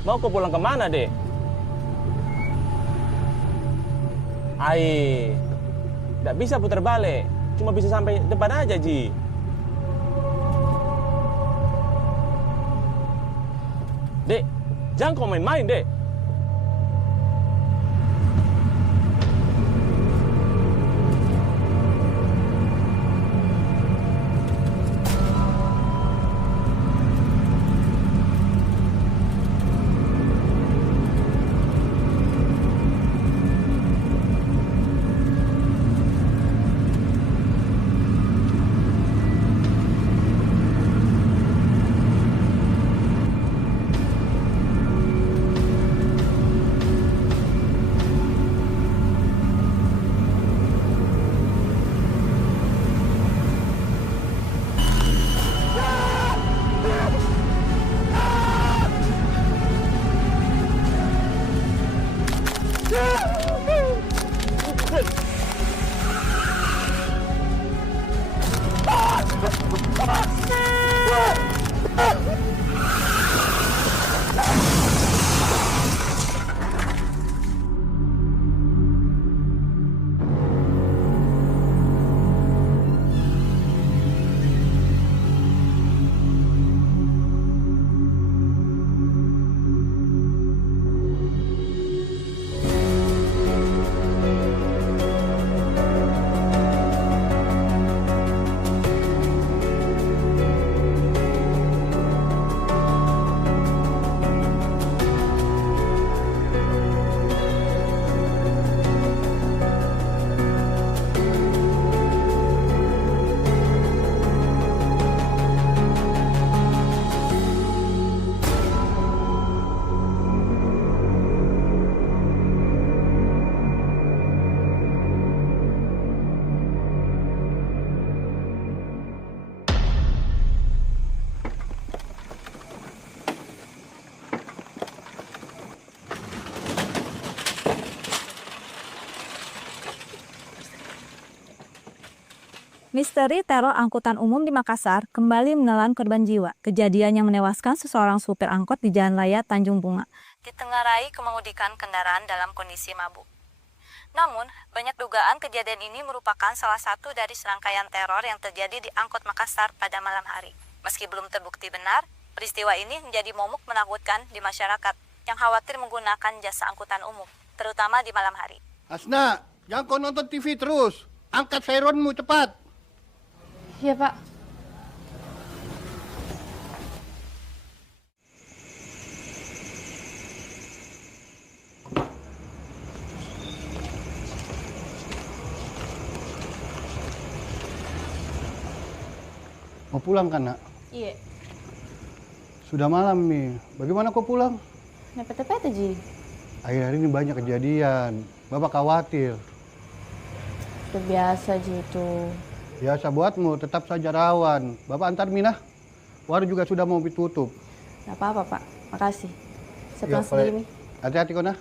Mau kau pulang kemana, Dek? Tidak bisa putar balik. Cuma bisa sampai depan aja, Ji. Dek, jangan kau main-main, Dek. Misteri teror angkutan umum di Makassar kembali menelan korban jiwa. Kejadian yang menewaskan seseorang supir angkot di Jalan Raya Tanjung Bunga ditengarai kemengemudikan kendaraan dalam kondisi mabuk. Namun, banyak dugaan kejadian ini merupakan salah satu dari serangkaian teror yang terjadi di angkot Makassar pada malam hari. Meski belum terbukti benar, peristiwa ini menjadi momok menakutkan di masyarakat yang khawatir menggunakan jasa angkutan umum, terutama di malam hari. Asna, jangan kau nonton TV terus. Angkat sirenmu cepat. Iya, Pak. Mau pulang kan, Nak? Iya. Sudah malam nih. Bagaimana kau pulang? Nepet-nepet aja. Akhir-akhir ini banyak kejadian. Bapak khawatir. Udah biasa aja itu. Biasa buatmu, tetap saja rawan. Bapak antar Minah. Warung juga sudah mau ditutup. Nggak apa-apa, Pak. Makasih. Saya pulang sendiri, Mi. Hati-hati kau nah.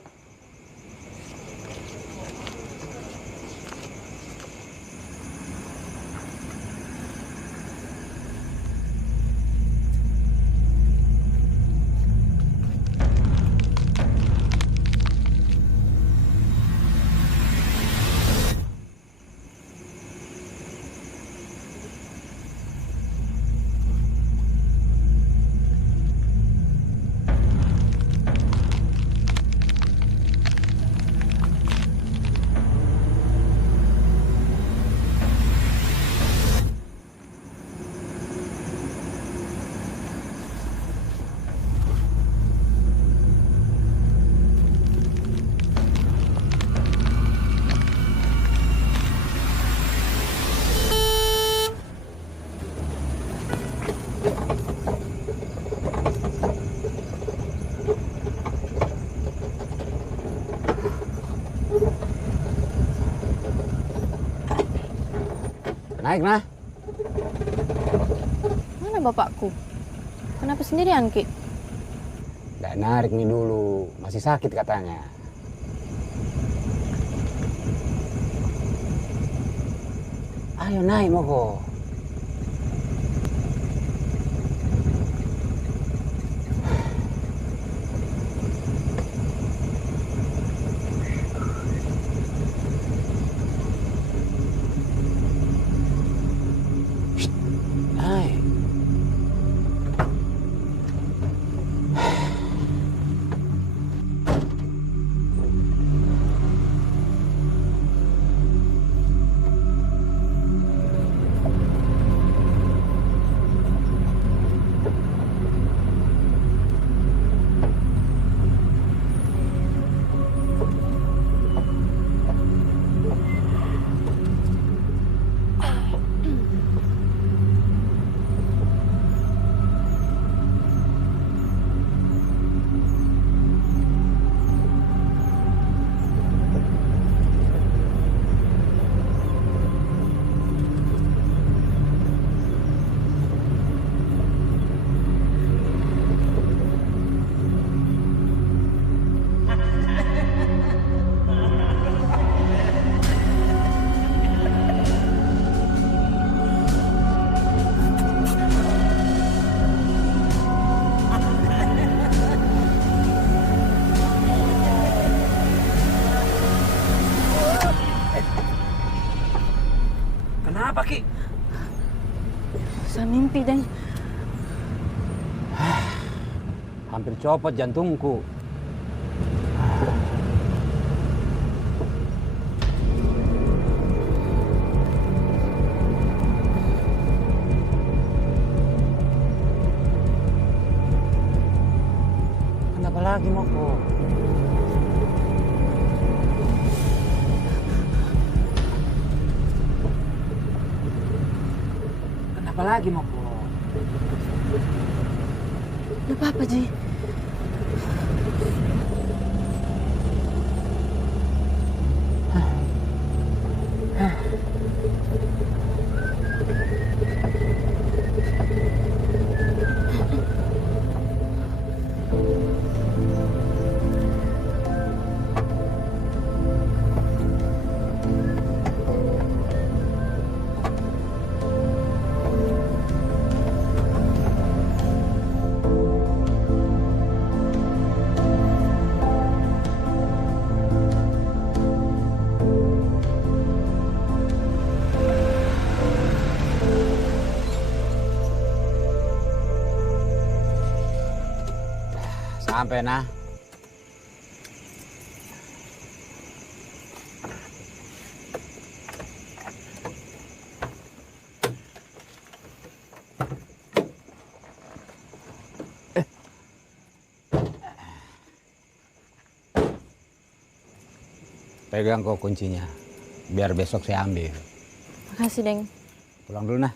Naik nah. Mana bapakku? Kenapa sendirian, Ki? Nggak narik nih dulu, masih sakit katanya. Ayo naik Moko. Shh, naik. Kenapa Ki? Saya mimpi, Deng. Hampir copot jantungku. Kenapa lagi Moko? Kenapa lagi Moko? Nggak apa-apa, Ji. Sampai nah. Pegang kok kuncinya, biar besok saya ambil. Makasih, Deng. Pulang dulu nah.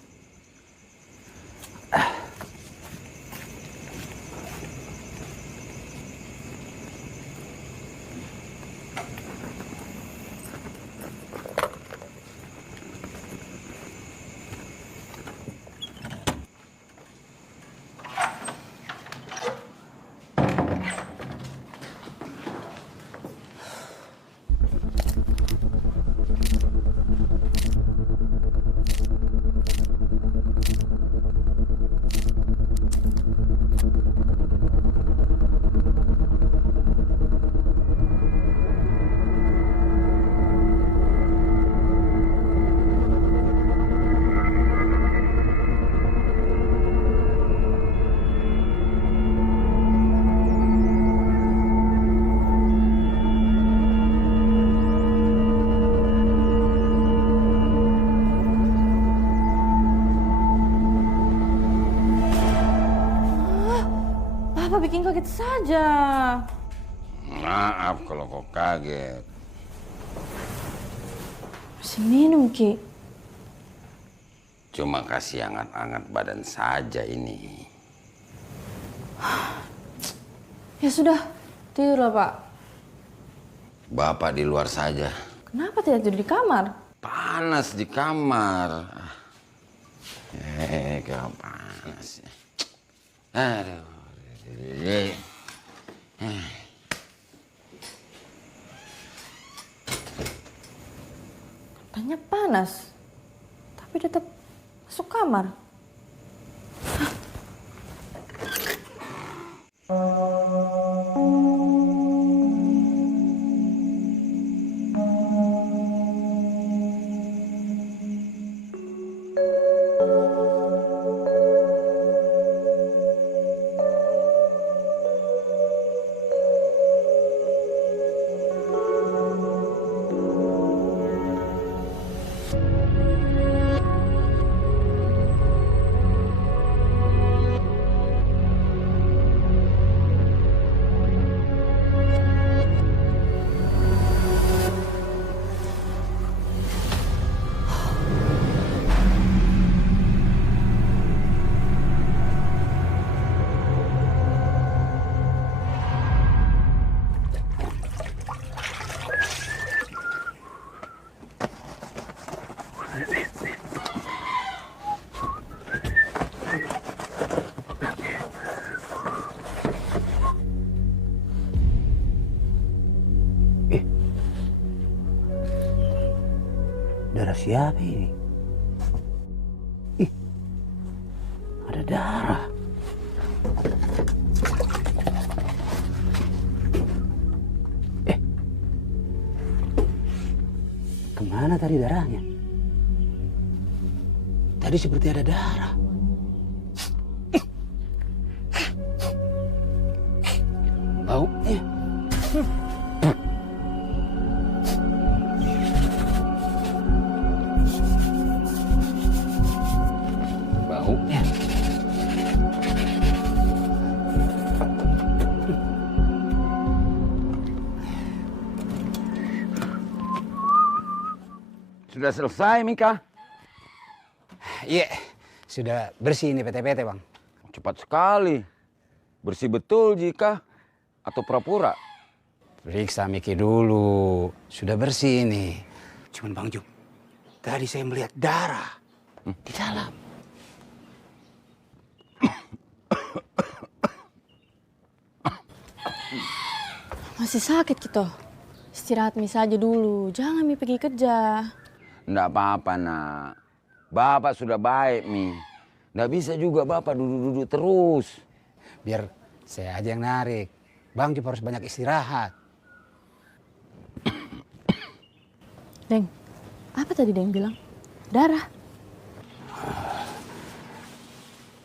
kaget saja. Maaf kalau kau kaget. Masih minum, Ki. Cuma kasih hangat-hangat badan saja ini. Ya sudah, tidurlah, Pak. Bapak di luar saja. Kenapa tidak tidur di kamar? Panas di kamar. Kau panas. Aduh. Katanya panas, tapi tetap masuk kamar. Darah siapa ini? Ih, ada darah. Kemana tadi darahnya? Tadi seperti ada darah. Baunya. Baunya. Sudah selesai, Mika? Iya, sudah bersih ini PT-PT, Bang. Cepat sekali. Bersih betul jika atau pura-pura? Periksa Miki dulu. Sudah bersih ini. Cuman Bang Jum, tadi saya melihat darah di dalam. Masih sakit gitu. Istirahat mi saja dulu, jangan mi pergi kerja. Nggak apa-apa, nak. Bapak sudah baik, Mi. Nggak bisa juga Bapak duduk-duduk terus. Biar saya aja yang narik. Bang Jum harus banyak istirahat. Deng, apa tadi Deng bilang? Darah.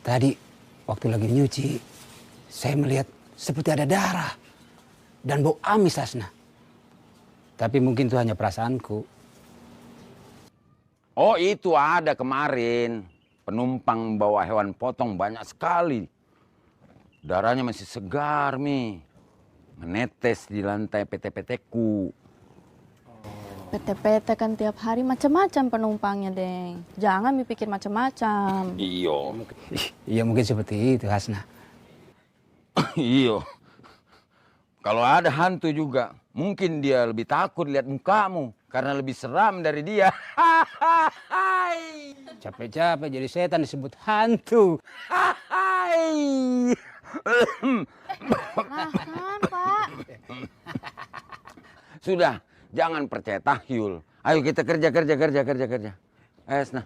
Tadi waktu lagi nyuci, saya melihat seperti ada darah dan bau amis, Asna. Tapi mungkin itu hanya perasaanku. Oh, itu ada kemarin. Penumpang bawa hewan potong banyak sekali. Darahnya masih segar, Mi. Menetes di lantai PT-PT-ku. PT-PT kan tiap hari macam-macam penumpangnya, Deng. Jangan mi pikir macam-macam. Iyo. Iya mungkin seperti itu, Hasna. Iyo. Kalau ada hantu juga, mungkin dia lebih takut lihat mukamu. Karena lebih seram dari dia. Capek-capek jadi setan disebut hantu. Nah kan, Pak. Sudah, jangan percaya tahyul. Ayo kita kerja. Nah.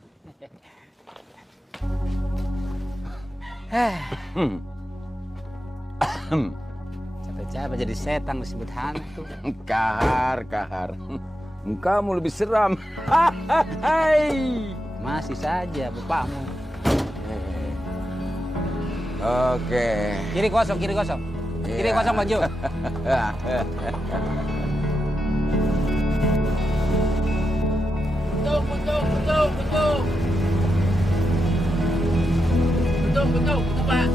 Capek-capek jadi setan disebut hantu. Kahar. Mukamu lebih seram. Masih saja bapakmu. Oke. Kiri kosong. Kiri kosong, Bang Jo. Betul, Pak.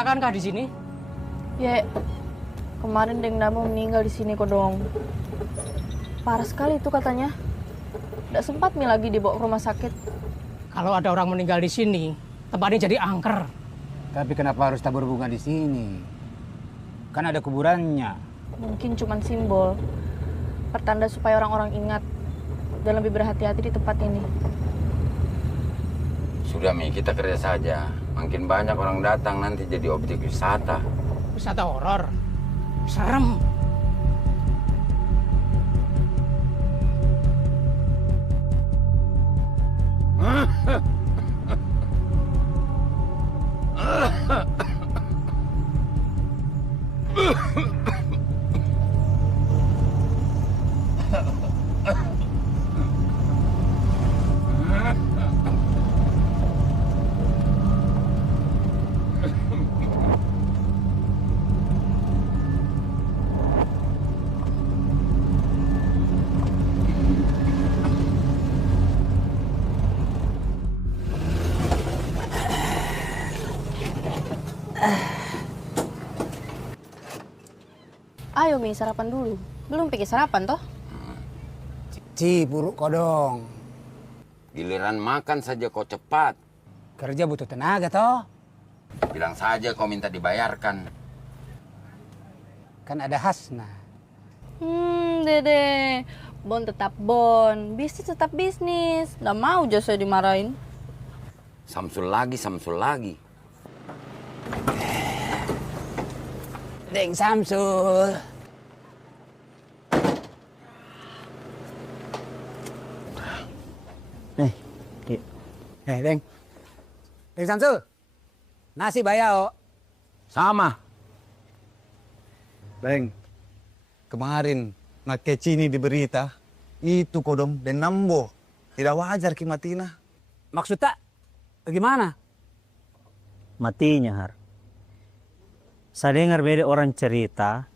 kecelakaan kah di sini? Ya, kemarin Deng Namo meninggal di sini Kodong. Parah sekali itu katanya. Tidak sempat Mi lagi dibawa ke rumah sakit. Kalau ada orang meninggal di sini, tempatnya jadi angker. Tapi kenapa harus tabur bunga di sini? Kan ada kuburannya. Mungkin cuma simbol. Pertanda supaya orang-orang ingat dan lebih berhati-hati di tempat ini. Sudah Mi, kita kerja saja. Makin banyak orang datang nanti jadi objek wisata. Wisata horor. Serem. Ayo Mi, sarapan dulu. Belum pikir sarapan toh? Ci, buruk Kodong. Giliran makan saja kau cepat. Kerja butuh tenaga toh. Bilang saja kau minta dibayarkan. Kan ada Hasna. Dede. Bon tetap bon. Bisnis tetap bisnis. Nggak mau aja saya dimarahin. Samsul lagi, Samsul lagi. Deng Samsul. Deng. Deng Samsul. Nasi bayao. Sama. Beng, kemarin ngakeci ini di berita, itu Kodong dan Nambo. Tidak wajar kimatina. Maksudnya bagaimana? Matinya, Har. Saya dengar beda orang cerita,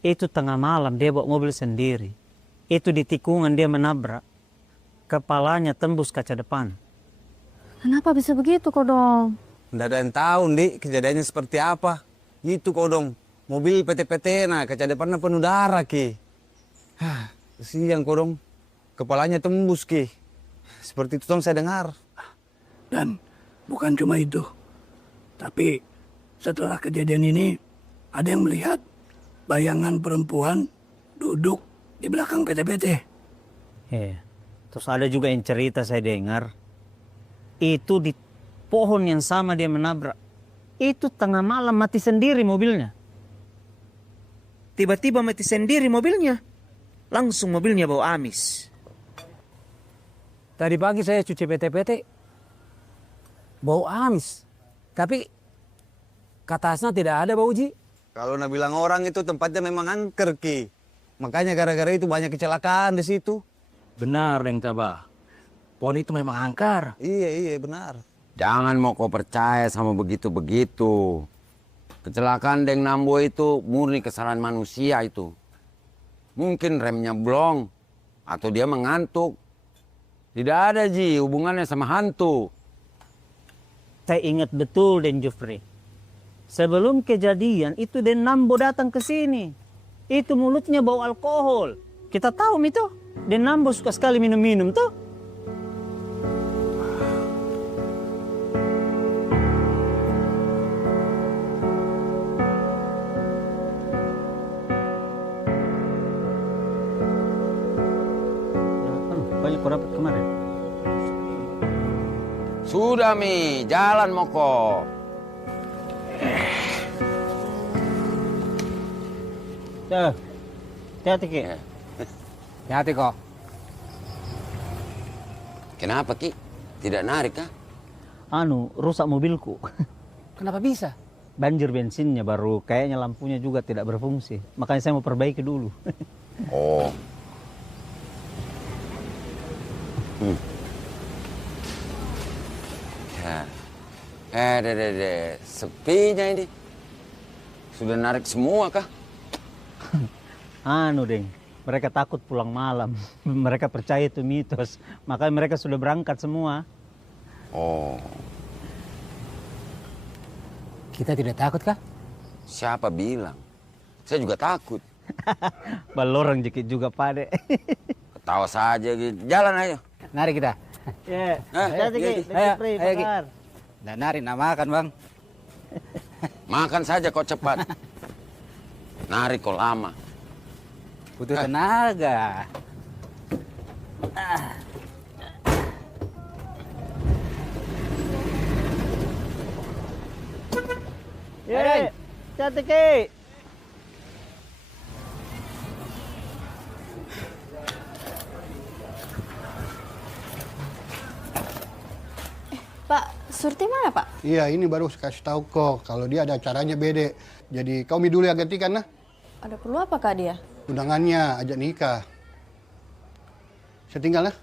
itu tengah malam dia bawa mobil sendiri. Itu di tikungan dia menabrak, kepalanya tembus kaca depan. Kenapa bisa begitu Kodong? Tidak ada yang tahu, Dik, kejadiannya seperti apa. Itu Kodong, mobil PT-PT, nah kaca depannya penuh darah, Ki. Kesian Kodong, kepalanya tembus, Ki. Seperti itu saya dengar. Dan bukan cuma itu, tapi setelah kejadian ini ada yang melihat bayangan perempuan duduk di belakang PT-PT. Terus ada juga yang cerita saya dengar, itu di pohon yang sama dia menabrak. Itu tengah malam mati sendiri mobilnya. Tiba-tiba mati sendiri mobilnya. Langsung mobilnya bau amis. Tadi pagi saya cuci PT-PT, bau amis. Tapi kata Hasna tidak ada bau, Ji. Kalau nak bilang orang itu tempatnya memang angker, Ki. Makanya gara-gara itu banyak kecelakaan di situ. Benar, Deng Tabah. Pohon itu memang angker. Iya, benar. Jangan mau kau percaya sama begitu-begitu. Kecelakaan Deng Nambo itu murni kesalahan manusia itu. Mungkin remnya blong atau dia mengantuk. Tidak ada, Ji, hubungannya sama hantu. Saya ingat betul Den Jufri. Sebelum kejadian itu Den Nambo datang ke sini. Itu mulutnya bau alkohol. Kita tahu itu. Den Nambo suka sekali minum-minum tuh. Banyak kau dapat kemarin. Sudah, Mi, jalan Moko. Hati-hati, Ki. Hati kok. Kenapa, Ki? Tidak narik, kah? Rusak mobilku. Kenapa bisa? Banjir bensinnya baru, kayaknya lampunya juga tidak berfungsi. Makanya saya mau perbaiki dulu. Oh. Ya. Sepinya ini. Sudah narik semua, kah? Deng. Mereka takut pulang malam. Mereka percaya itu mitos. Makanya mereka sudah berangkat semua. Oh. Kita tidak takut kah? Siapa bilang? Saya juga takut. Balorang dikit juga pade. Ketawa saja gitu. Jalan ayo. Nari kita. Ya, Ayo. Dan nari nak makan bang. Makan saja kau cepat. Nari kau lama. Butuh tenaga. Ya, cantik ke. Pak, Surti mana Pak? Iya, ini baru saya kasih tahu kok kalau dia ada acaranya bede. Jadi kau dulu yang gantikan nah. Ada perlu apa Kak dia? Undangannya ajak nikah. Saya tinggal nah.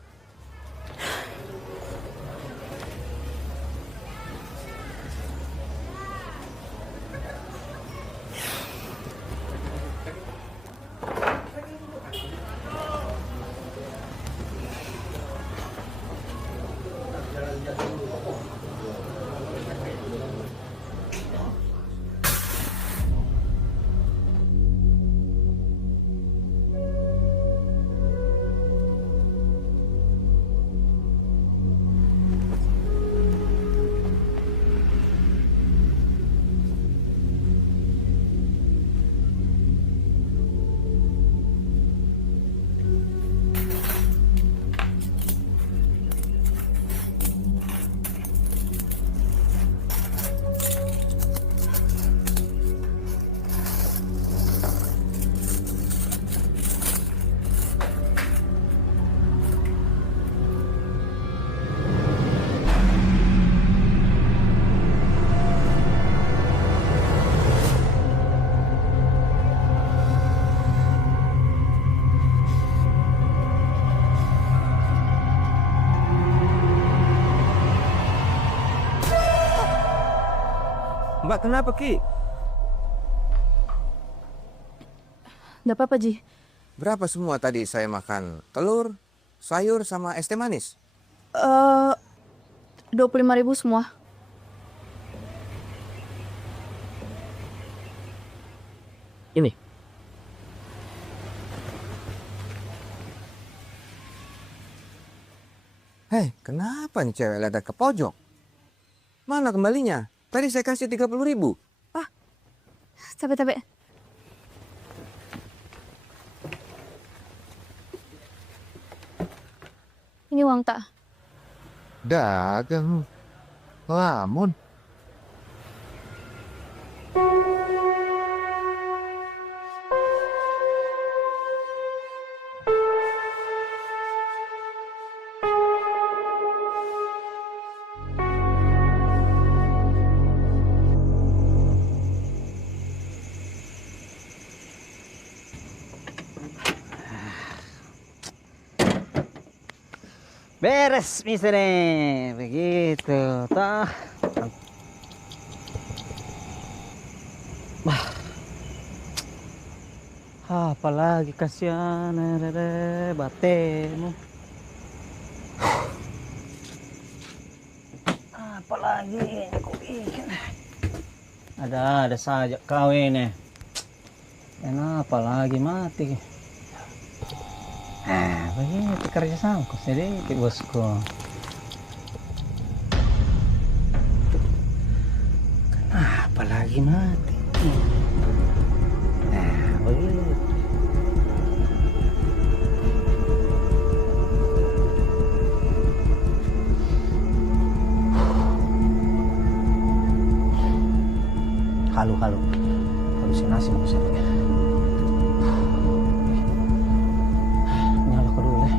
Mbak kenapa Ki? Nggak apa-apa Ji. Berapa semua tadi saya makan? Telur, sayur, sama es teh manis? 25.000 semua. Ini. Hei, kenapa nih cewek lihat ke pojok? Mana kembalinya? Tadi saya kasih 30.000. Tapi. Ini uang tak? Dagang. Lamun. Beres, mister. Begitu, toh. Apalagi kasihan, batemu. Apalagi kok ikan. Ada saja kau ini. Kenapa lagi mati? Begitu kerja sangkut sedikit bosku. Kenapa lagi mati? Begitu. Halo. Halusinasi maksudnya. Nyala dulu deh.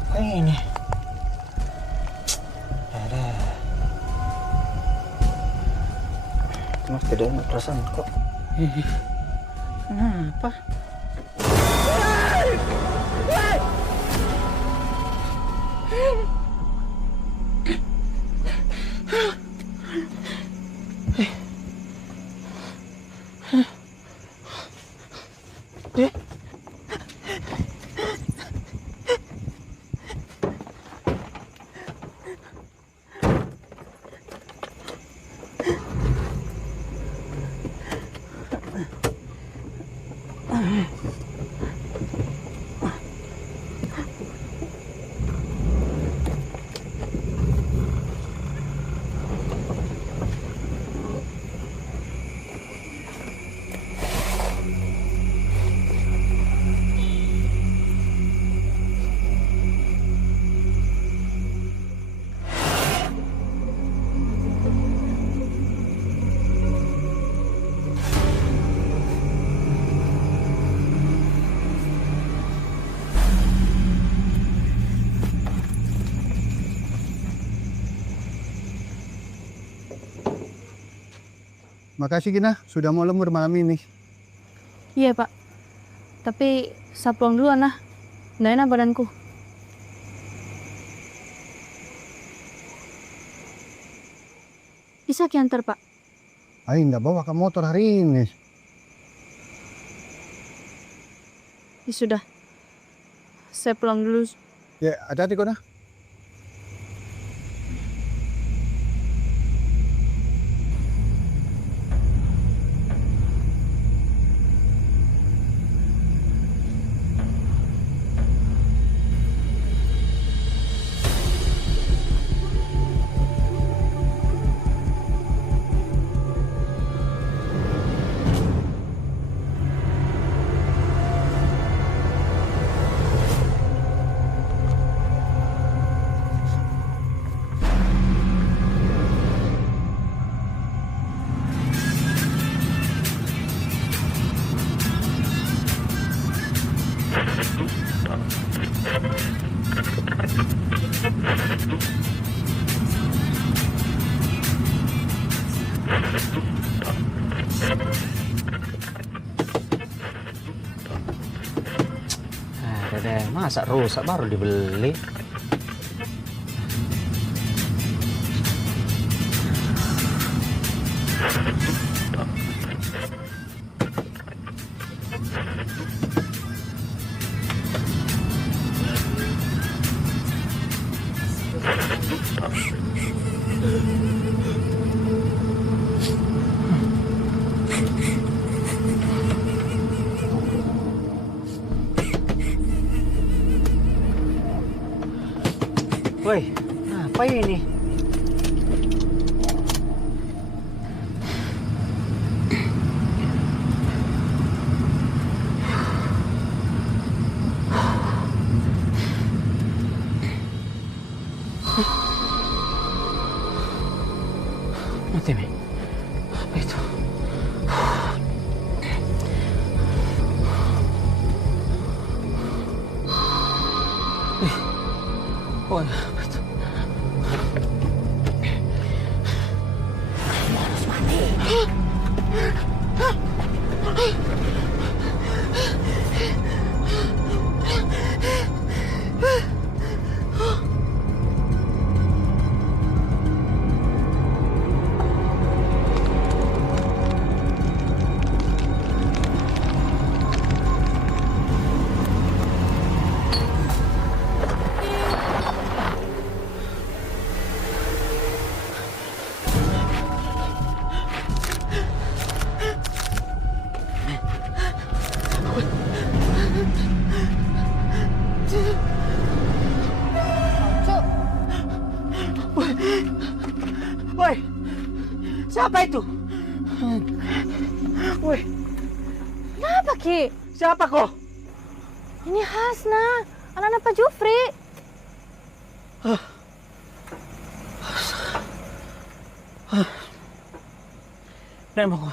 Apa ini? Ada. Kenapa tidak enak perasaan kok? Kenapa? Eh? Makasih Gina, sudah mau lembur malam ini. Iya Pak. Tapi saya pulang duluan nah. Nggak enak badanku. Bisa kiantar Pak? Ayo nggak bawa ke motor hari ini. Ya sudah. Saya pulang dulu. Ya, hati-hati kok nah. Deh, masa rusak baru dibeli? Woi, apa ini? Mati nih. Apa itu? Oh ya, apa itu? Harus mati. Woi, siapa itu? Woi, Kenapa Ki? siapa kok? Ini Hasna, anak-anak Pak Jufri. Nek mau.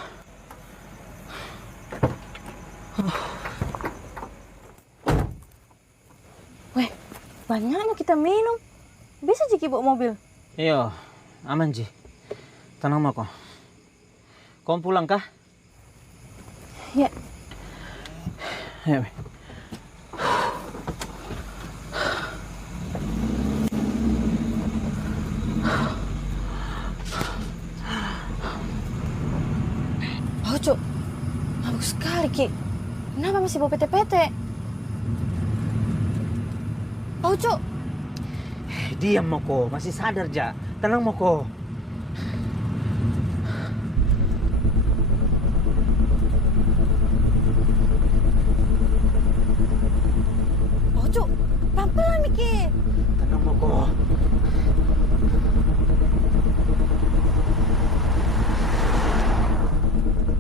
Weh, banyaknya kita minum. Bisa Jiki bawa mobil? Iya, aman Ji. Tenang mau kok. Kau pulang kah? Ya. Ya, Mi. Oh, Cuk. Mabuk sekali, Ki. Kenapa masih bawa PT-PT? Oh, Cuk. Diam Moko, masih sadar ja. Tenang Moko. Oh, Cuk. Pelan-pelan, Miki. Tenang Moko.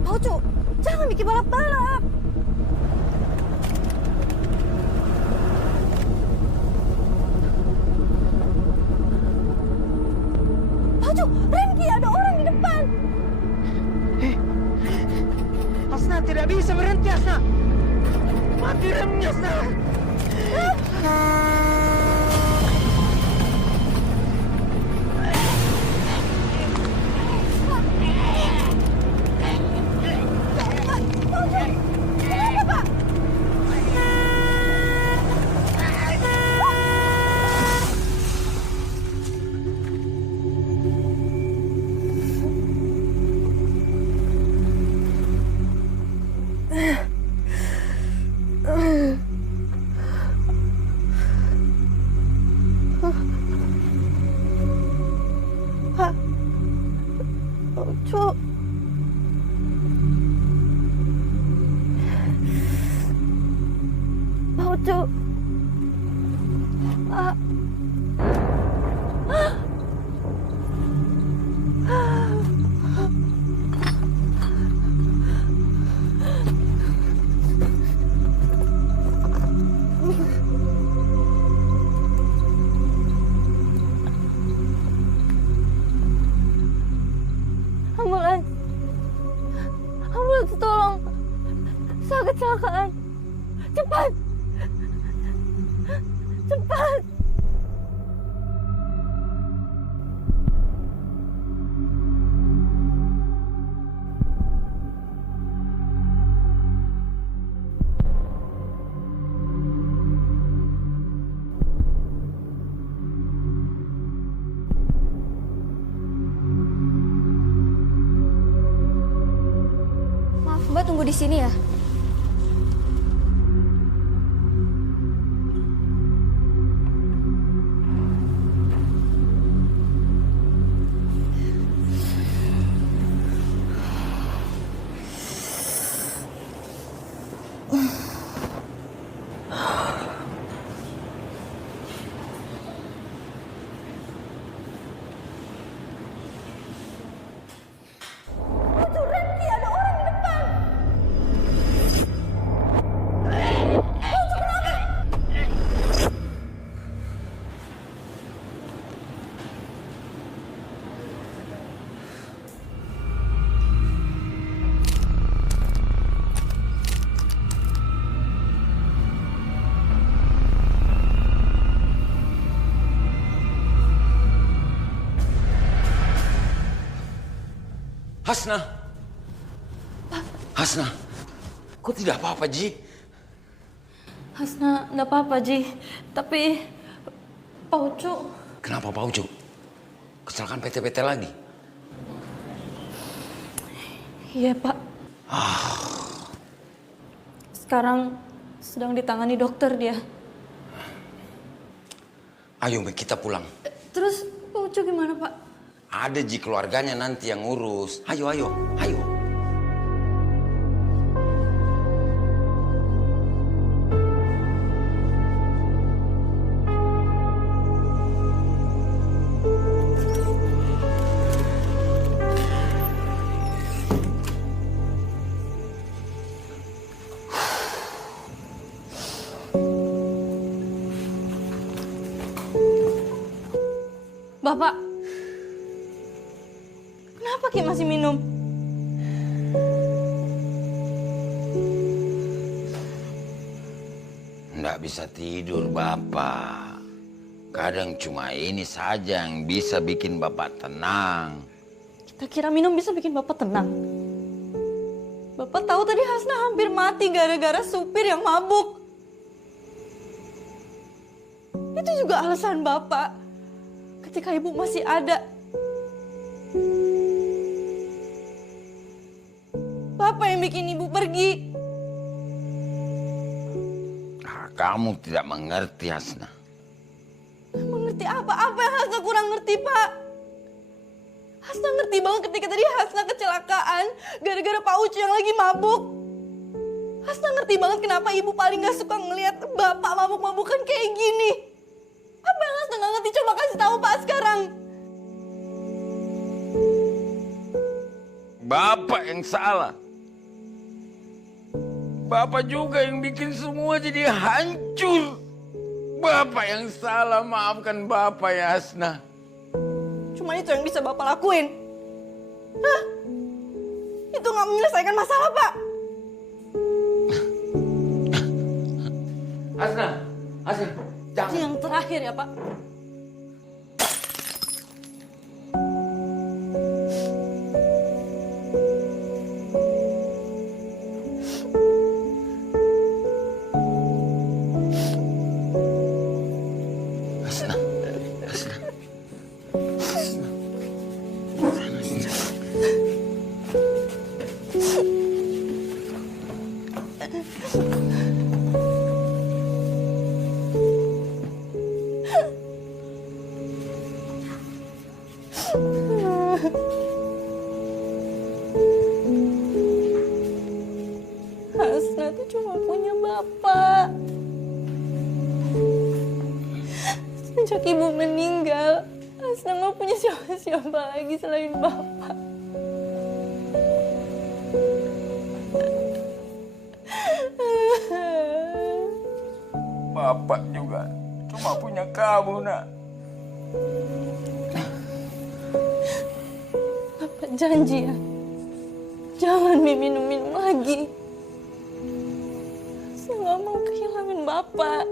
Oh, Cuk. Jangan Miki balap-balap. Oh, Cuk. Remki, ada orang di depan. Hasna tidak bisa berhenti, Hasna. Mati remnya, Hasna. Cuk. Bau, Cuk. Ah. Ambulans. Ambulans, tolong. Saya kecelakaan. Cepat. Cepat. Maaf, Mbak tunggu di sini ya. Hasna. Hasna. Kok tidak apa-apa, Ji? Hasna, enggak apa-apa, Ji. Tapi Pak Ucu. Kenapa Pak Ucu? Kecelakaan PT-PT lagi? Iya, Pak. Sekarang sedang ditangani dokter dia. Ayo, Mbak, kita pulang. Terus Pak Ucu gimana, Pak? Ada Ji keluarganya nanti yang ngurus. Ayo, ayo, ayo. Bapak, kenapa Ki masih minum? Nggak bisa tidur, Bapak. Kadang cuma ini saja yang bisa bikin Bapak tenang. Kita kira minum bisa bikin Bapak tenang. Bapak tahu tadi Hasna hampir mati gara-gara supir yang mabuk. Itu juga alasan Bapak. Ketika Ibu masih ada. Bapak yang bikin Ibu pergi. Kamu tidak mengerti, Hasna. Mengerti apa? Apa yang Hasna kurang ngerti, Pak? Hasna ngerti banget ketika tadi Hasna kecelakaan gara-gara Pak Ucu yang lagi mabuk. Hasna ngerti banget kenapa Ibu paling gak suka ngelihat Bapak mabuk-mabukan kayak gini. Apa yang Hasna gak ngerti? Coba kasih tahu Pak sekarang. Bapak yang salah. Bapak juga yang bikin semua jadi hancur. Bapak yang salah, maafkan Bapak ya, Hasna. Cuma itu yang bisa Bapak lakuin. Hah? Itu gak menyelesaikan masalah, Pak. Hasna, Hasna, jangan. Ini yang terakhir ya, Pak. semenjak ibu meninggal, Hasna nggak punya siapa-siapa lagi selain bapak. Bapak juga cuma punya kamu, nak. Bapak janji ya, jangan minum-minum lagi. Saya nggak mau kehilangan bapak.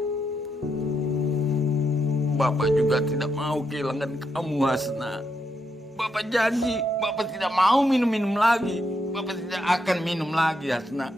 Bapak juga tidak mau kehilangan kamu, Hasna. Bapak janji, Bapak tidak mau minum-minum lagi. Bapak tidak akan minum lagi, Hasna.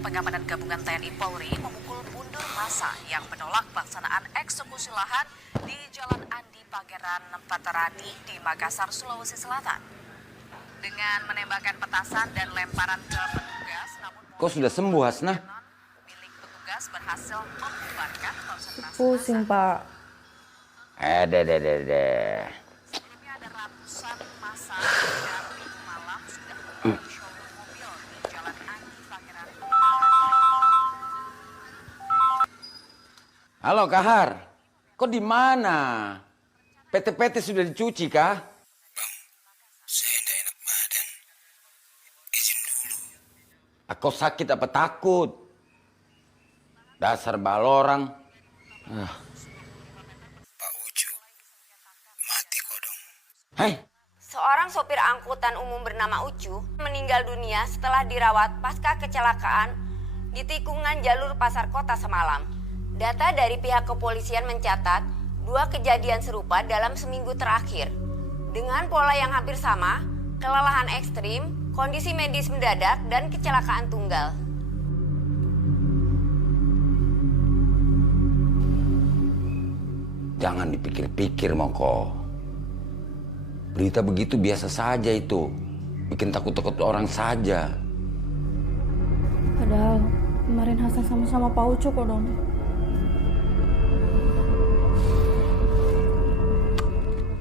Pengamanan Gabungan TNI Polri memukul mundur massa yang menolak pelaksanaan eksekusi lahan di Jalan Andi Pangeran Patarani di Makassar, Sulawesi Selatan. Dengan menembakkan petasan dan lemparan ke petugas, namun Kok sudah sembuh, Hasna? milik petugas berhasil membubarkan konsentrasi Pusing, Pak. Deh. Sebelumnya ada ratusan massa yang minggu malam sudah memenuhi showroom mobil di Jalan Andi Pangeran. Halo, Kahar. Kok di mana? PT-PT sudah dicuci, kah? Saya tidak enak badan. Izin dulu. Aku sakit apa takut? Dasar balorang. Pak Ucu, mati kodong. Hei, Seorang sopir angkutan umum bernama Ucu meninggal dunia setelah dirawat pasca kecelakaan di tikungan jalur Pasar Kota semalam. Data dari pihak kepolisian mencatat 2 kejadian serupa dalam seminggu terakhir. Dengan pola yang hampir sama, kelelahan ekstrim, kondisi medis mendadak, dan kecelakaan tunggal. jangan dipikir-pikir, Moko. Berita begitu biasa saja itu. Bikin takut-takut orang saja. Padahal kemarin Hasan sama-sama Pak Ucu kok, Dong.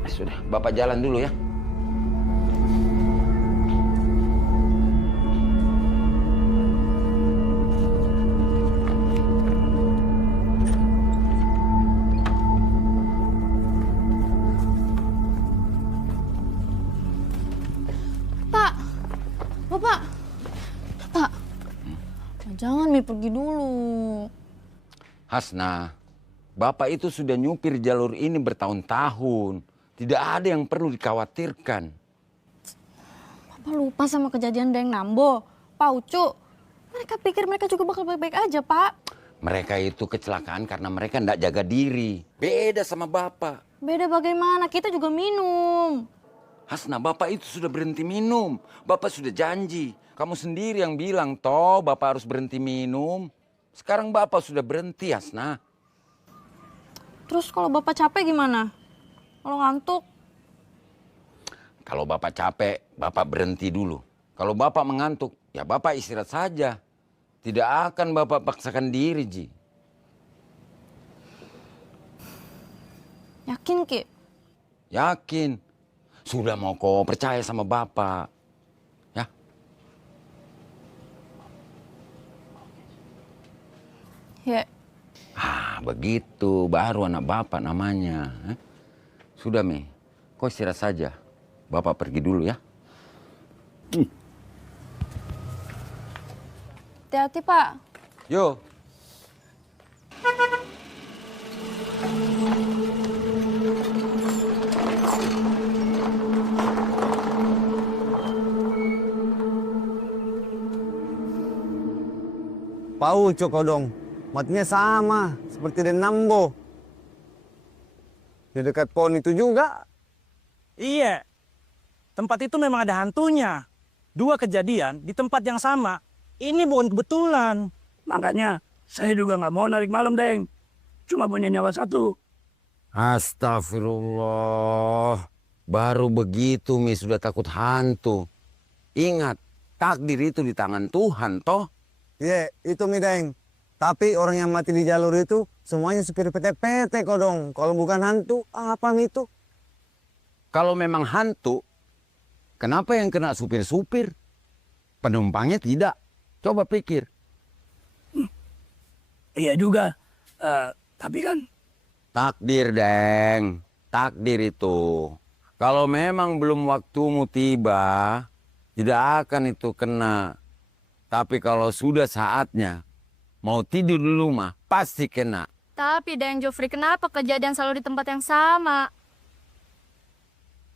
Sudah, Bapak jalan dulu ya. Pak, Bapak, Pak, jangan Mi pergi dulu. Hasna, Bapak itu sudah nyupir jalur ini bertahun-tahun. Tidak ada yang perlu dikhawatirkan. Bapak lupa sama kejadian Deng Nambo, Pak Ucu. Mereka pikir mereka juga bakal baik-baik aja, Pak. Mereka itu kecelakaan karena mereka tidak jaga diri. Beda sama Bapak. Beda bagaimana? Kita juga minum. Hasna, Bapak itu sudah berhenti minum. Bapak sudah janji. Kamu sendiri yang bilang, toh Bapak harus berhenti minum. Sekarang Bapak sudah berhenti, Hasna. Terus kalau Bapak capek gimana? Kalau ngantuk? Kalau Bapak capek, Bapak berhenti dulu. Kalau Bapak mengantuk, ya Bapak istirahat saja. Tidak akan Bapak paksakan diri, Ji. Yakin, Ki? Yakin. Sudah mau kau percaya sama Bapak. Ya. Ya. Ah, begitu. Baru anak Bapak namanya. Sudah, Mi. Kau istirahat saja. Bapak pergi dulu ya. Hati-hati, Pak. Yo. Pak Ucu kodong, matinya sama seperti Den Nambo. Di dekat pohon itu juga. Iya, tempat itu memang ada hantunya. 2 kejadian di tempat yang sama. Ini bukan kebetulan. Makanya saya juga nggak mau narik malam, Deng. Cuma punya nyawa 1. Astagfirullah. Baru begitu, Mi, sudah takut hantu. Ingat, takdir itu di tangan Tuhan, toh. Iya, itu Mi Deng. Tapi orang yang mati di jalur itu semuanya supir PT-PT kodong. Kalau bukan hantu, apa Mi itu? Kalau memang hantu, kenapa yang kena supir-supir? Penumpangnya tidak. Coba pikir. Iya juga. Tapi kan Takdir, Deng. Takdir itu. Kalau memang belum waktumu tiba, tidak akan itu kena. Tapi kalau sudah saatnya, mau tidur di rumah, pasti kena. Tapi Deng Jofri, kenapa kejadian selalu di tempat yang sama?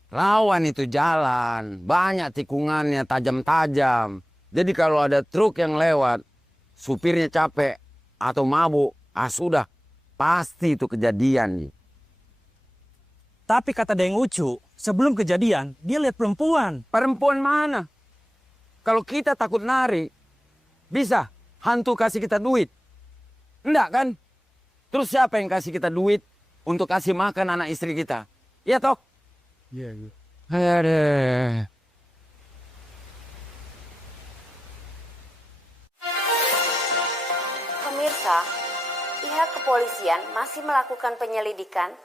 Rawan itu jalan, banyak tikungannya tajam-tajam. Jadi kalau ada truk yang lewat, supirnya capek atau mabuk, sudah, pasti itu kejadian. Tapi kata Deng Ucu, sebelum kejadian, dia lihat perempuan. Perempuan mana? Kalau kita takut nari, bisa hantu kasih kita duit? Enggak kan? Terus siapa yang kasih kita duit untuk kasih makan anak istri kita? Iya toh? Iya. Aduh. Pemirsa, pihak kepolisian masih melakukan penyelidikan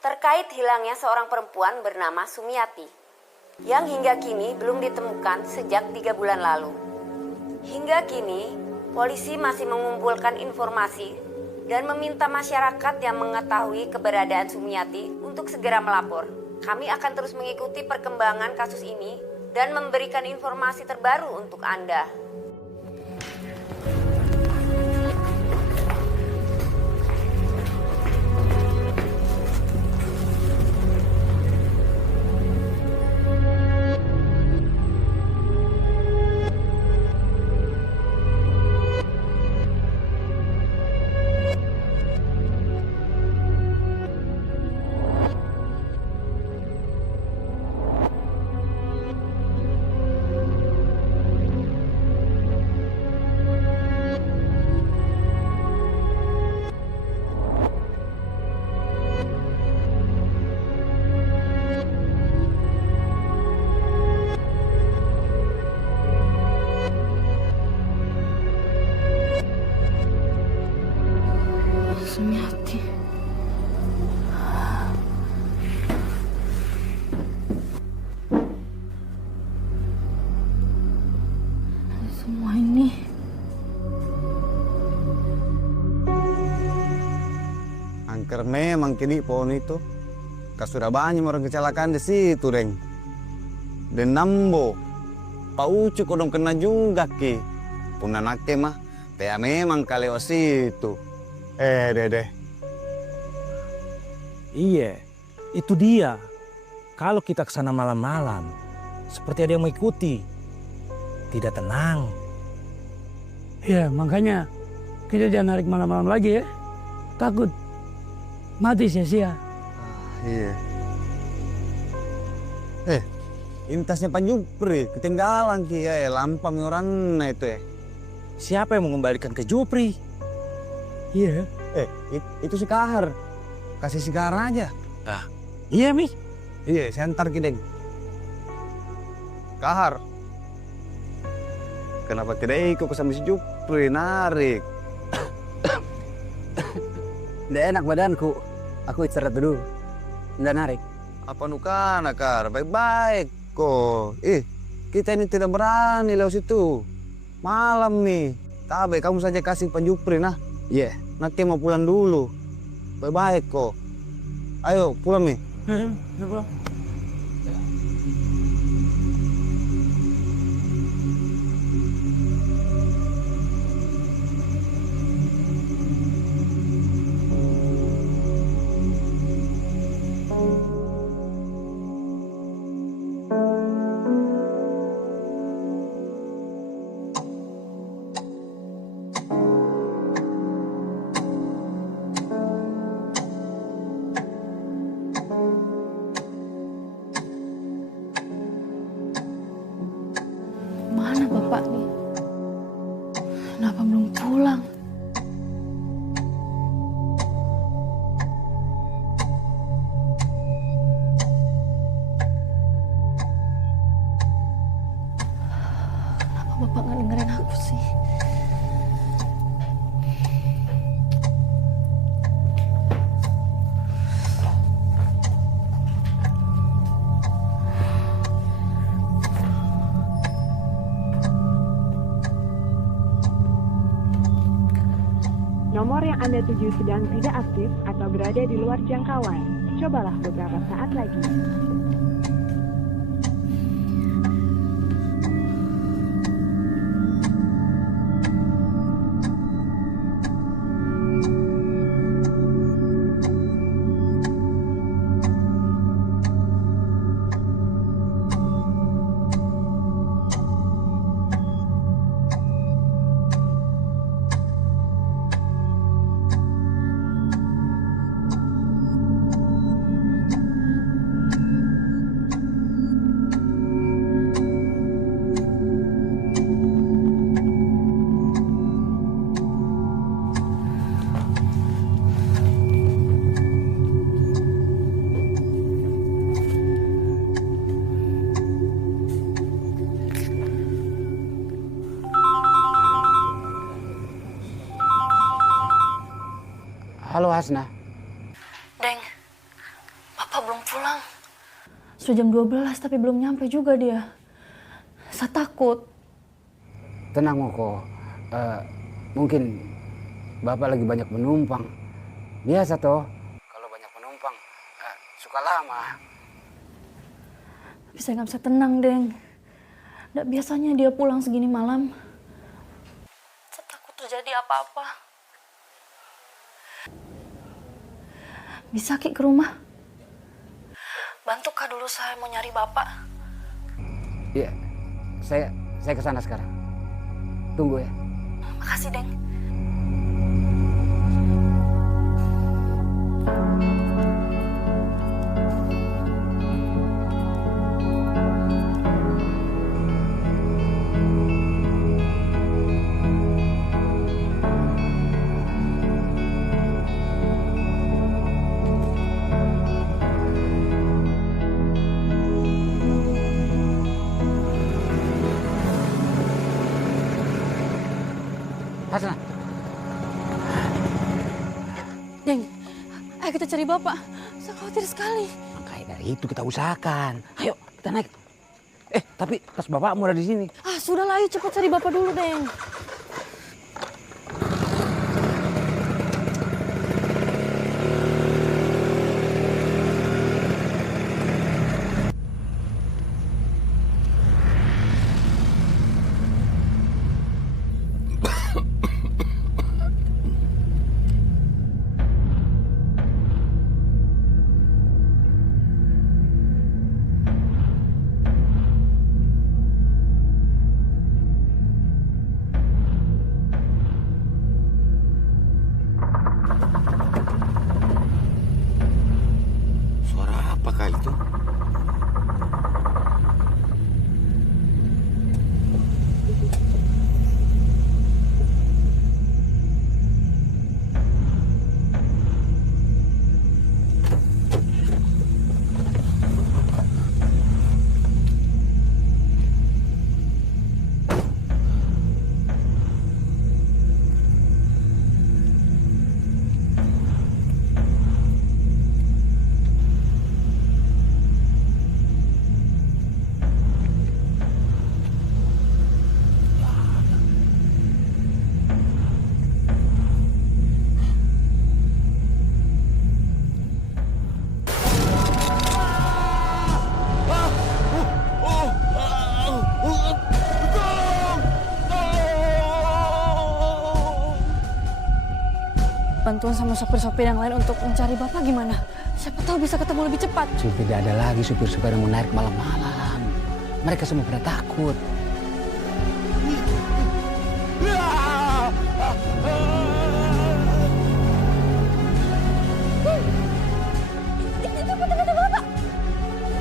terkait hilangnya seorang perempuan bernama Sumiati yang hingga kini belum ditemukan sejak 3 bulan lalu. Hingga kini, polisi masih mengumpulkan informasi dan meminta masyarakat yang mengetahui keberadaan Sumiati untuk segera melapor. Kami akan terus mengikuti perkembangan kasus ini dan memberikan informasi terbaru untuk Anda. Sumiati. Semua ini Angker memang kini pohon itu. Sudah banyak orang kecelakaan di situ, Reng. Dan Nambo, Pak Ucu kodong kena juga, Ki. Punanake mah, teh memang kaleo situ. Dede. Iya, itu dia. Kalau kita ke sana malam-malam, seperti ada yang mengikuti. Tidak tenang. Ya, makanya kita jangan narik malam-malam lagi ya. Takut mati sia-sia. Iya. Intasnya Pak Jupri, ketinggalan Ki. Lampam orang itu ya. Siapa yang mengembalikan ke Jupri? Iya. Itu si Kahar. Kasih si Kahar aja. Iya, Mi. Iya, saya antar Ki, Deng. Kahar. Kenapa tidak ikut sama si Jupri, narik? Nggak enak badanku. Aku istirahat dulu. Nggak narik. Apa nukana, Kar? Baik-baik kok. Kita ini tidak berani lewat situ. Malam nih. Tabe, kamu saja kasih Pak Jupri, nah. Iya. Nanti mau pulang dulu. Baik-baik kok. Ayo, pulang nih. Pulang. mana bapak nih? Kenapa belum pulang? Kenapa bapak nggak dengerin aku sih? Nomor yang Anda tuju sedang tidak aktif atau berada di luar jangkauan. Cobalah beberapa saat lagi. Halo Hasna. Deng, Bapak belum pulang. Sudah jam 12 tapi belum nyampe juga dia. Saya takut. Tenang Moko. Mungkin Bapak lagi banyak penumpang. Biasa toh, kalau banyak penumpang suka lama. Tapi saya nggak bisa tenang, Deng. Nggak biasanya dia pulang segini malam. Saya takut terjadi apa-apa. Bisa Ki ke rumah? Bantu Kak dulu, saya mau nyari Bapak. Iya, saya ke sana sekarang. Tunggu ya. Makasih, Deng. Hasna. Deng, ayo kita cari Bapak. Saya khawatir sekali. Makanya dari itu kita usahakan. Ayo kita naik. Tapi tas bapakmu ada di sini. Sudahlah, ayo cepat cari Bapak dulu, Deng. Apakah itu? Bantuan sama sopir-sopir yang lain untuk mencari Bapak gimana? Siapa tahu bisa ketemu lebih cepat. Tidak ada lagi supir-supir yang menarik malam-malam. Mereka semua pada takut. Itu kata Bapak.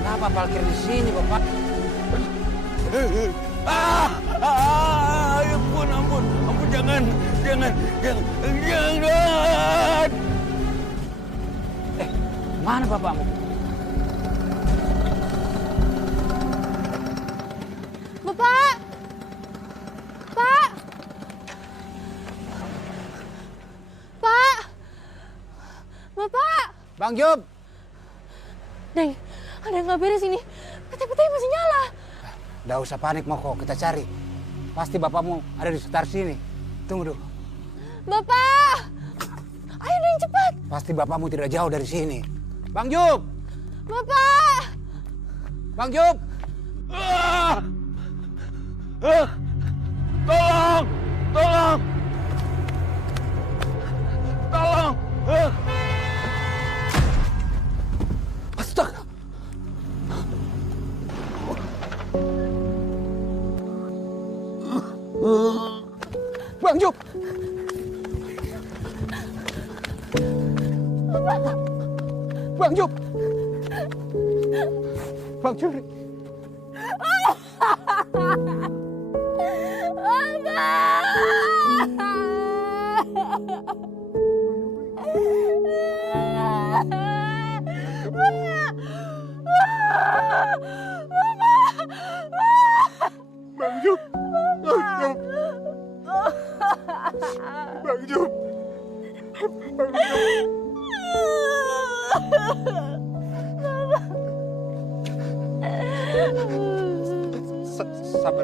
Kenapa parkir di sini, Bapak? Ampun, jangan. Mana bapakmu? Bapak! Pak! Pak! Bapak! Bang Job! Deng, ada yang nggak beres ini. PT-PT masih nyala. Nggak usah panik, Moko. Kita cari. Pasti bapakmu ada di sekitar sini. Tunggu dulu. Bapak! Ayo Deng, cepat. Pasti bapakmu tidak jauh dari sini. Bang Job! Bapak! Bang Job! Tolong! Astaga! Bang Job! Bang Job! Bang Juri! Bang Job! Bang Job! Bang Job! Sabar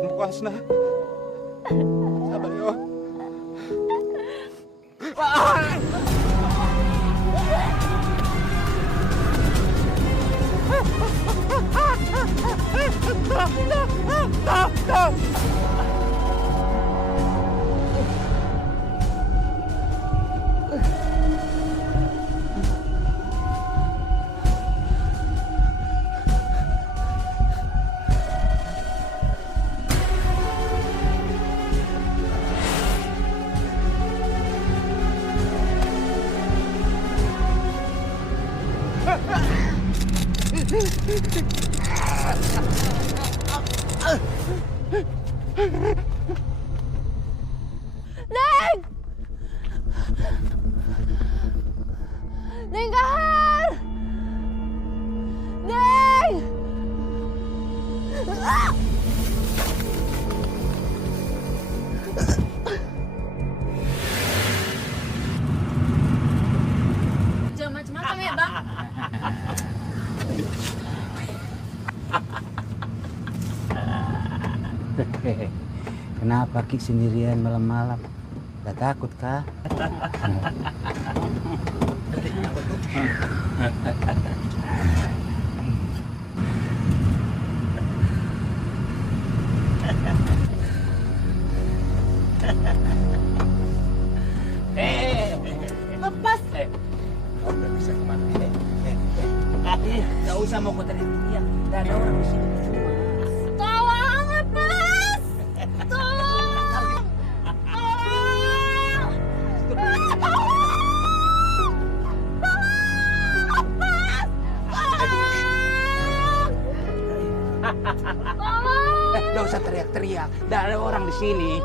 Bu Hasna. Sabar yo. Neng! Neng Kahar! Neng! Jangan macam-macam ya, Bang. Kenapa Ki sendirian malam-malam? Gak takut kah? Lepas! Kau udah bisa kemana? Gak usah mau kau teriak-teriak. Gak ada orang di sini. Tolong, lepas! Tolong! Tolong! Gak usah teriak-teriak. Gak ada orang di sini.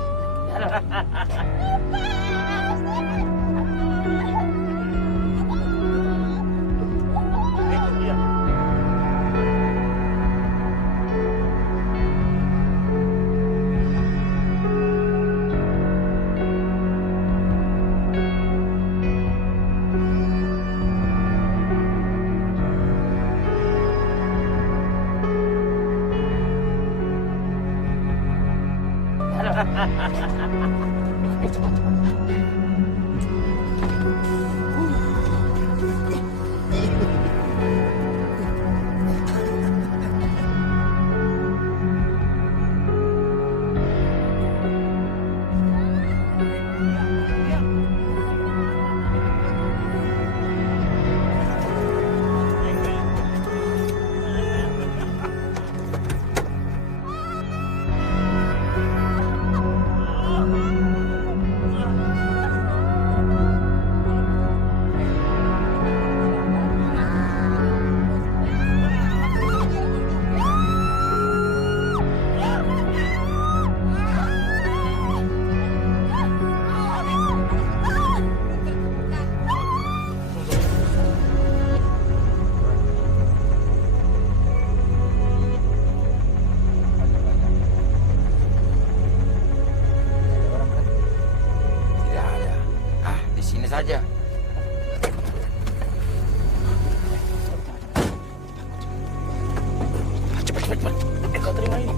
saja. Cepat. Kau terima ini.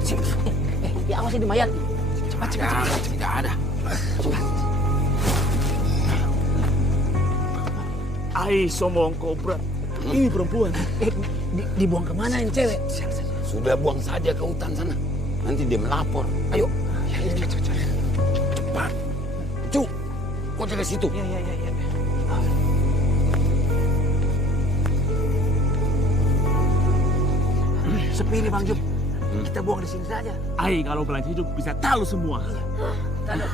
Diawasi di mayat. Cepat. Tidak ada. Cepat. Ai sombong kobra. Ini perempuan. Dibuang kemana ini cewek? Sudah buang saja ke hutan sana. Nanti dia melapor. Ayo. Cepat. Cuk, kau jaga situ. Ya. Sepi nih Bang Jup. Kita buang di sini saja. Ai kalau kalian hidup bisa tahu semua. Jangan.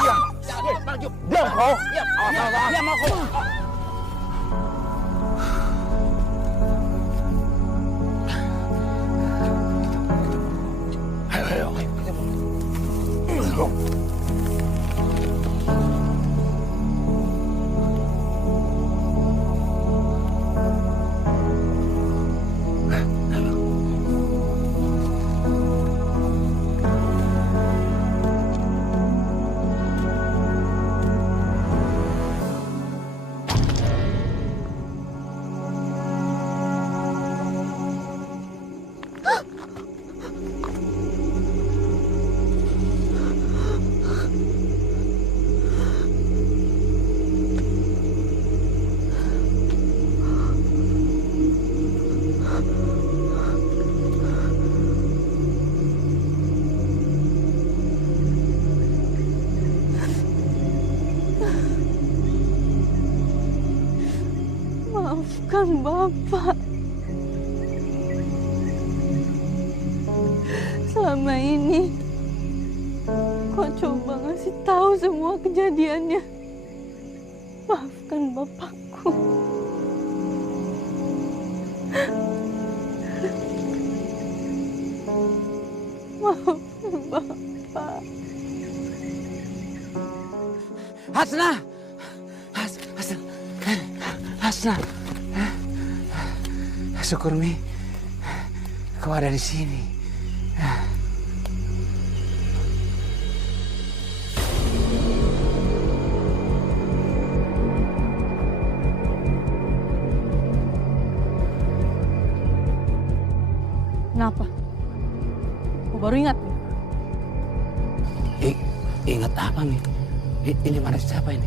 Diam. Bang Jup. Diam kau. Diam aku. Ayo. Maafkan Bapak. Selama ini kau coba ngasih tahu semua kejadiannya. Maafkan Bapakku. Maafkan Bapak. Hasna! Hasna! Syukur Mi, kau ada di sini. Kenapa? Kau baru ingat? Ingat apa Mi? Ini mana siapa ini?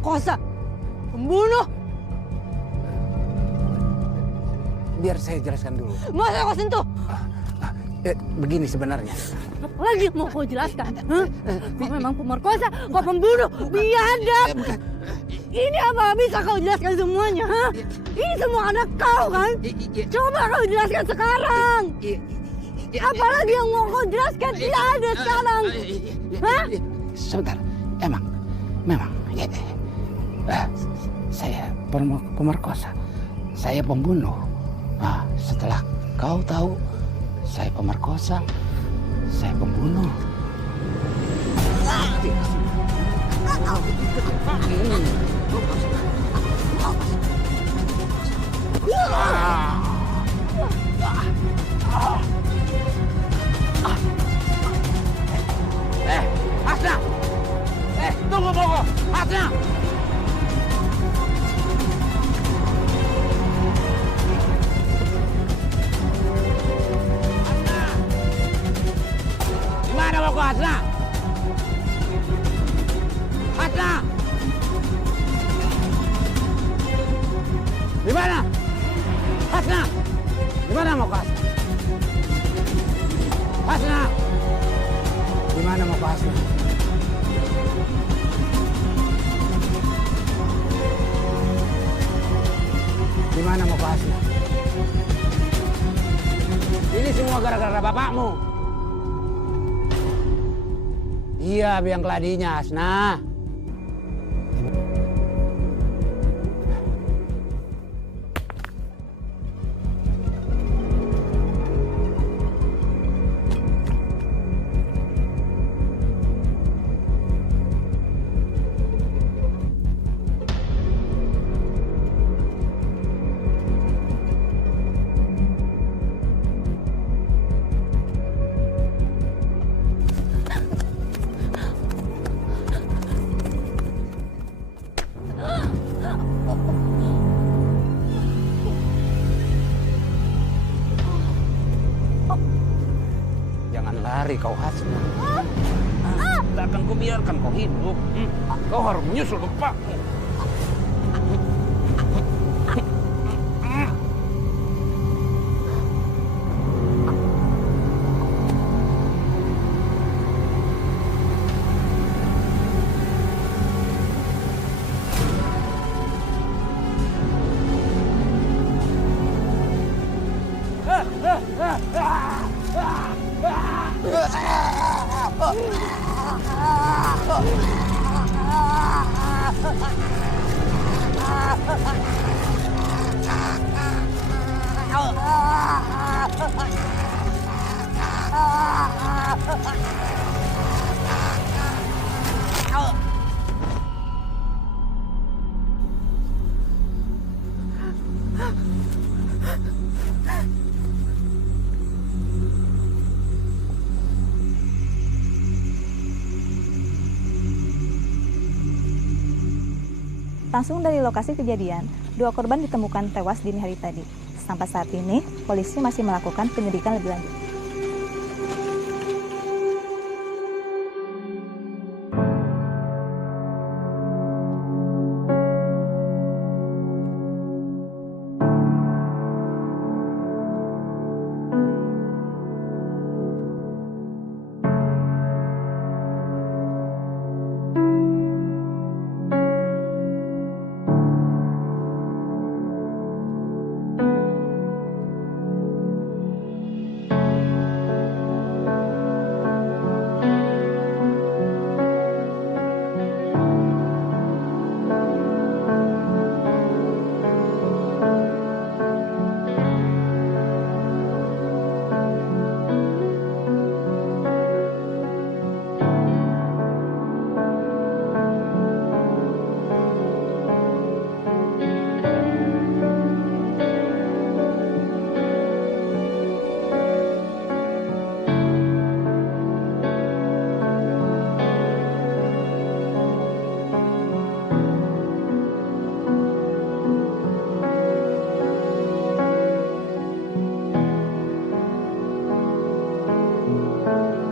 Kosa, pembunuh. Biar saya jelaskan dulu. Masa kau sentuh? Begini sebenarnya. Apa lagi yang mau kau jelaskan? Kau memang pemerkosa, kau pembunuh, biadab. Ini apa bisa kau jelaskan semuanya? Ini semua anak kau kan? Coba kau jelaskan sekarang. Apalagi yang mau kau jelaskan? Tidak ada sekarang. Sebentar, memang. Saya pemerkosa, saya pembunuh. Setelah kau tahu saya pemerkosa, saya pembunuh. Hasna! Tunggu! Hasna! Di mana mau kau, Hasna? Hasna! Di mana? Hasna! Di mana mau kau, Hasna? Hasna! Di mana mau kau, Hasna? Di mana mau kau, Hasna? Ini semua gara-gara bapakmu. Iya, biang keladinya, Hasna. Jangan lari kau, Hasna. Tak akan kubiarkan kau hidup. Kau harus menyusul bapakmu. Langsung dari lokasi kejadian, 2 korban ditemukan tewas dini hari tadi. Sampai saat ini, polisi masih melakukan penyelidikan lebih lanjut. Thank you.